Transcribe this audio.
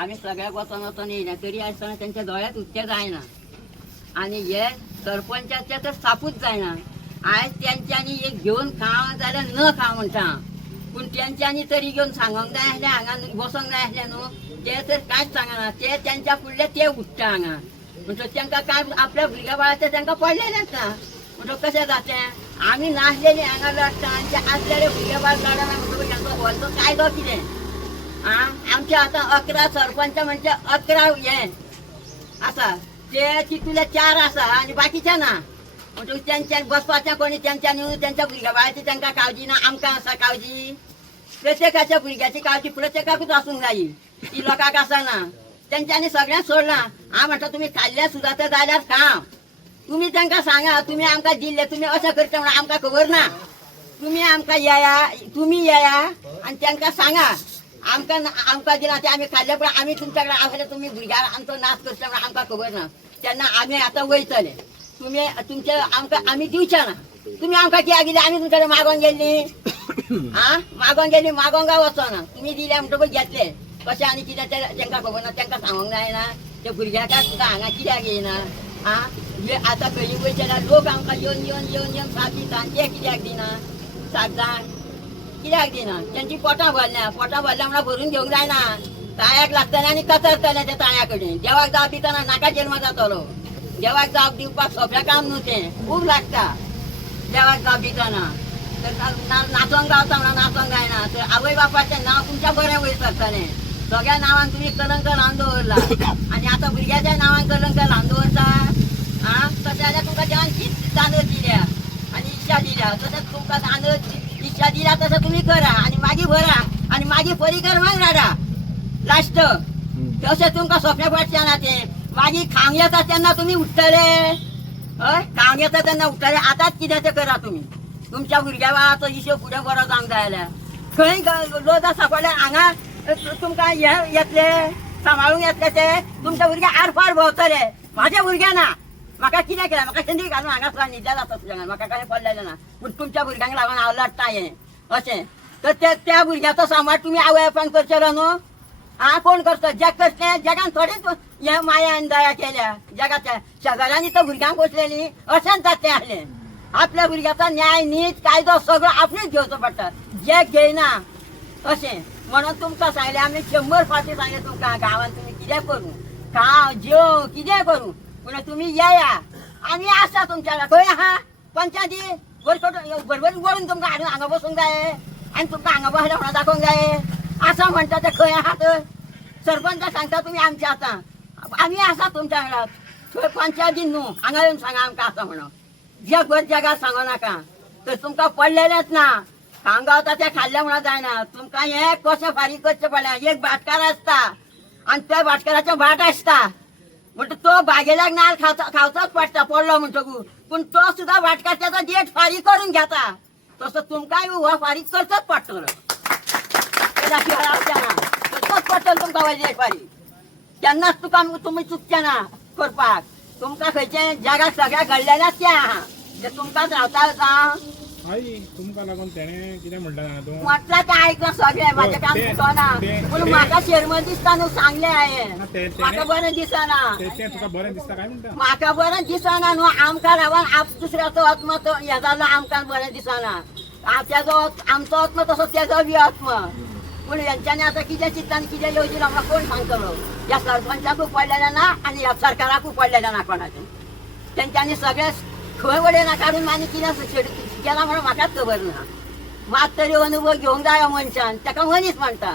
आम्ही सगळ्या वचन वचन येईना तरी असताना त्यांच्या दोळ्यात उच्च जायना आणि हे सरपंचाच्या तर सापूच जायना. आज त्यांच्यानी एक घेऊन खाव जाल्यार न खाव म्हणटा पूण त्यांच्यानी तरी घेऊन सांगोंक जाय आसलें हांगा बसोंक जाय आसलें न्हू ते तर कांयच सांगना. ते त्यांच्या फुडले ते उठता हांगा म्हणटो तांकां काय आपल्या भुरग्या बाळाचें तांकां पडलेलेंच ना. म्हणटो कशें जातें आमी नासलेलीं हांगा लढटा आनी ते आसलेले भुरग्या बाळ लढना म्हणटकूच तांचो व्हडलो कायदो कितें आमचे आतां 11 सरपंच म्हणजे 11 हे आसा ते तितूले 4 आसा आनी बाकीचे ना. म्हणटकूच तेंच्यान बसपाचें कोणी तेंच्यांनी तेंच्या भुरग्या बाळाची तांकां काळजी ना. आमकां आसा काळजी प्रत्येकाच्या भुरग्याची काळजी प्रत्येकाकूच आसूंक जायी ती लोकांक आसना. तेंच्यांनी सगळ्यांक सोडलां. हांव म्हणटा तुमी खाल्ले सुद्दां तर जाल्यार खाव. तुम्ही तांकां सांगा तुमी आमकां दिल्ले तुमी अशें करता म्हणून आमकां खबर ना. तुमी आमकां तुमी येया आनी तांकां सांगा आमकां दिला ते आमी खाल्ले पण आमी तुमच्या कडेन आसले तुमी भुरग्यां आमचो नाश करता म्हणून आमकां खबर ना. तेन्ना आमी आतां वयतले. तुमी तुमचे आमकां आमी दिवचे ना. तुमी आमकां कित्याक दिले आमी तुमच्या कडेन मागोंक गेल्ली मागोंक वचना. तुमी दिले म्हणटकूच घेतले कशें आनी कितें ते तांकां खबर ना. तांकां सांगोंक जायना ते भुरग्याक सुद्दां हांगा कित्याक येयना. हे आतां खंयी वयचे जाल्यार लोक आमकां येवन साथ दिता ते कित्याक दिना. साथ जाण कित्याक दिना. तेंची पोटां भरल्या म्हणून भरून घेवंक जायना. ताळ्याक लागतले आनी कचरतले ते ताळ्या कडेन. देवाक जाप दितना नाका जल्म जातलो. देवाक जाप दिवपाक सोंपें काम न्हू तें खूब लागता. देवाक जाप दितना तर नाचोंक गावता म्हणून नाचोंक जायना. तर आवय बापाचें नांव तुमच्या बरें वयर सरतलें. सगळ्या नांवान तुमी कलंक लावन दवरला आनी आतां भुरग्याच्या नांवान कलंक लावन दवरता. तशें जाल्यार तुमकां देवान कित दानत दिल्या आनी इच्छा दिल्या. तशेंच तुमकां दानत इच्छा दिल्या तशें तुमी करा आनी मागीर भरा आनी मागीर परिक्रमांक धाडा. लास्ट तशें तुमकां सोंपें पडचें ना तें. मागीर खावंक येता तेन्ना तुमी उठतले. हय खावंक येता तेन्ना उठतले. आतांच कितें तें करा तुमी. तुमच्या भुरग्या बाळाचो हिशोब फुडें बरो जावंक जाय जाल्यार खंय लोक आसा पळय हांगा तुमकां हे येतले सांबाळूंक येतले ते तुमच्या भुरगे आरपार भोंवतले. म्हाज्या भुरग्यां ना. म्हाका कितें केलें म्हाका संदी घालून हांगा सुद्दां न्हिदलें जाता तुज्या म्हाका कांय पडलेलें ना. पूण तुमच्या भुरग्यांक लागून हांव लडटा हें अशें. तर त्या भुरग्याचो सांबाळ तुमी आवय बापायन करचेलो न्हू. कोण करता जग करतलें. जगान थोडीच हे माया आनी दया केल्या. जगाच्या शेजाऱ्यांनी तर भुरग्यांक पोसलेलीं अशेंच जातलें आसलें. आपल्या भुरग्याचो न्याय नीत कायदो सगळो आपणेच घेवचो पडटा. जग घेयना अशें म्हणून तुमकां सांगलें आमी 100 फावटी सांगलें तुमकां गांवांत तुमी कितें करूं खाव जेव कितें करूं पूण तुमी येया आमी आसा तुमच्या खंय आहा पंचायती बरोबर वळून तुमकां हाडून हांगा बसूंक जाय आनी तुमकां हांगा बसलें म्हणून दाखोवंक जाय. आसा म्हणटा ते खंय आहात. सरपंचाक सांगता तुमी आमचे आसा आमी आसा तुमच्या वांगडा. थंय पंचायतीन न्हू हांगा येवन सांगा आमकां आसा म्हणून. जगभर जगार सांगो नाका. तर तुमकां पडलेलेंच ना. खावंक गावता तें खाल्लें म्हणून जायना. तुमकां हें कशें फारीक करचें पडलें. एक भाटकार आसता आनी त्या भाटकाराचो भाट आसता म्हणटा तो बागेल्याक नाल्ल खावचोच पडटा पडलो म्हणटकूच. पूण तो सुद्दां भाटकार तेजो देठ फारीक करून घेता. तसो तुमकांय हो फारीक करचोच पडटलो. करचोच पडटलो तुमकां हो देठ फारीक. तेन्नाच तुमी चुकचे ना करपाक. तुमकां खंयचें जगाक सगळ्या घडलेलेंच तें आहा तें तुमकांच रावता जावं. आई तुमकां लागून तेणें कितें म्हणलें तूं म्हटलं तें आयकलां सगळें म्हाजें काम चुकना. पूण म्हाका शर्म दिसता न्हू सांगलें हांवें. म्हाका बरें दिसना. तुका बरें दिसता काय म्हणटा. म्हाका बरें दिसना न्हू. आमकां रावन दुसऱ्याचो आत्मा तो हें जालो आमकां बरें दिसना. तेजो आमचो आत्मा तसो तेजो बी आत्मा. पूण हेंच्यांनी आतां कितें चिंतता आनी कितें येवजीन म्हाका कोण सांगतलो. ह्या सरपंचाकूय पडलेलें ना आनी ह्या सरकाराकूय पडलेलें ना कोणाचें. तेंच्यांनी सगळें खंय वडयना काडून आनी कितें केलां म्हणून म्हाकाच खबर ना. मात तरी अनुभव घेवंक जायो मनशान ताका मनीस म्हणटा.